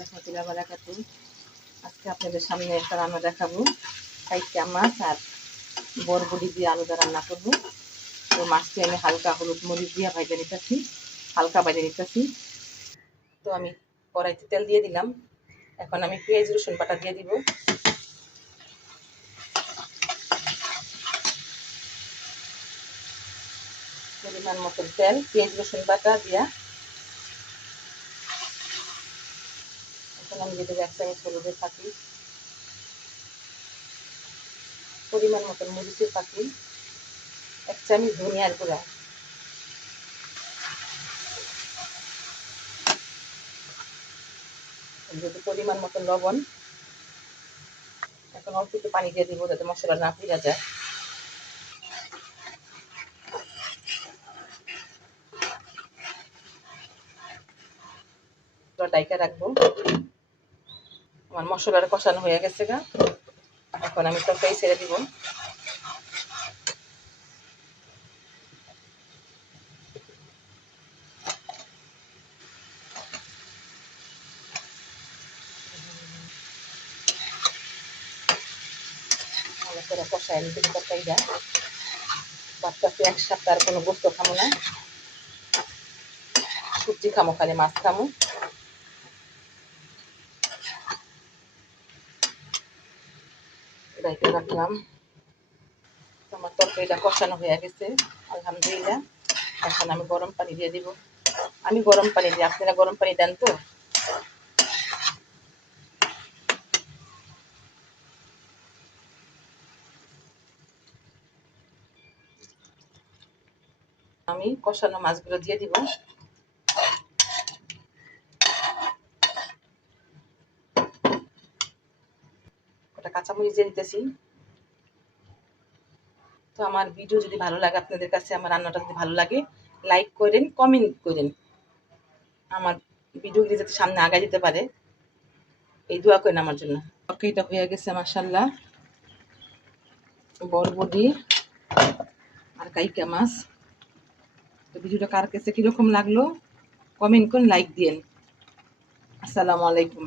রাহমাতুল্লাহি ওয়া বারাকাতুহু। আজকে আপনাদের সামনে একটা রান্না দেখাবো, কাইকা মাছ আর বরবটি দিয়ে আলু দিয়ে রান্না করবো। তো মাছটি আমি হালকা হলুদ মরিচ দিয়ে ভেজে নিতেছি, হালকা ভেজে নিতেছি। তো আমি কড়াইতে তেল দিয়ে দিলাম। এখন আমি পেঁয়াজ রসুন বাটা দিয়ে দিব। পরিমাণ মতন তেল, পেঁয়াজ রসুন বাটা দিয়া এখন আমি দিয়ে দেবো 1 চামচ হলুদের পাতি, পরিমাণ মতন মরিচের পাতি, 1 চামচ ধনিয়ার গুঁড়া, পরিমাণ মতন লবণ। এখন অল্প একটু পানি দিয়ে দিব যাতে মশলা না পুড়ে যায়। ডাইকা রাখবো। আমার মশলাটা কষানো হয়ে গেছে গা। এখন আমি তরকারি ছেড়ে দিব। ভালো করে কষায় নিতে তরকারিটা। ভাবতেছি এক সপ্তাহ আর কোনো গোস্ত খামো না, সবজি খামো, খালি মাছ খামো। ডাইকা রাখলাম। আমার তরকারিটা কষানো হয়ে গেছে আলহামদুলিল্লাহ। এখন আমি গরম পানি দিয়ে দিব। আমি গরম পানি দিই, আপনারা গরম পানি দেন তো? আমি কষানো মাছগুলো দিয়ে দিব। ওটা কাঁচামরিচ দিয়ে দিতেছি। তো আমার ভিডিও যদি ভালো লাগে, আপনাদের কাছে আমার রান্নাটা যদি ভালো লাগে, লাইক করেন, কমেন্ট করেন, আমার ভিডিওগুলি যাতে সামনে আগায় দিতে পারে এই দোয়া করেন আমার জন্য। তরকারিটা হয়ে গেছে মাশাআল্লাহ। বরবটি আর কাইকা মাছ। তো ভিডিওটা কার কাছে কিরকম লাগলো কমেন্ট করুন, লাইক দিয়েন। আসসালামু আলাইকুম।